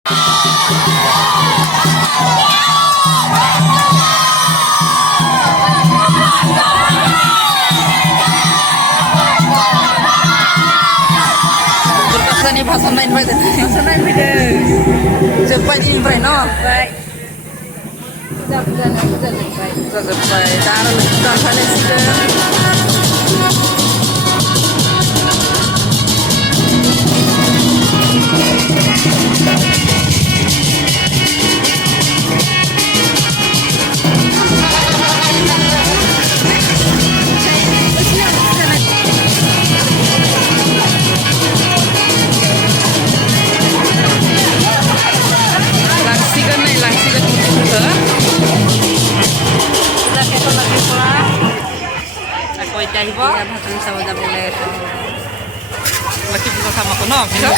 Ini pasal main baik pasal main beda cepat ini baik no baik sudah baik darah lepas kali sudah Ibu, ya bahkan sama dah boleh. Lagi buka sama aku no, bisa?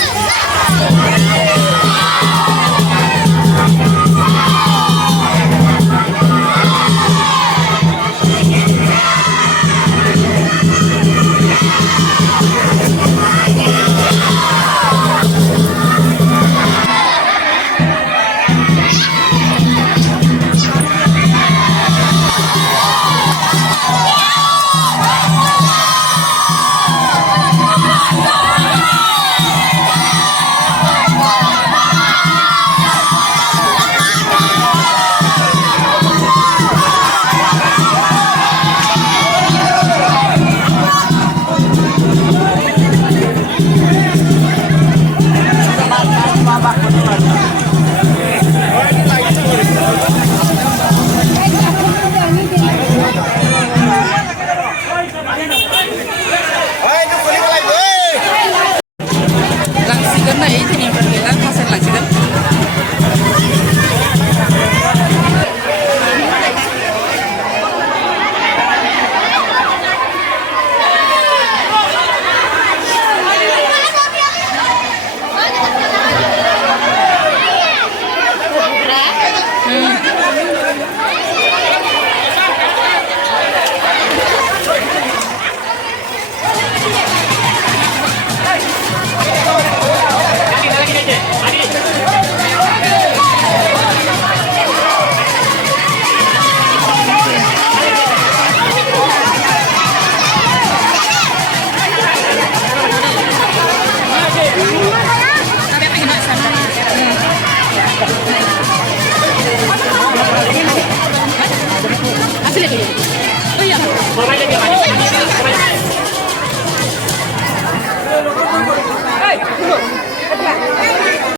Bapak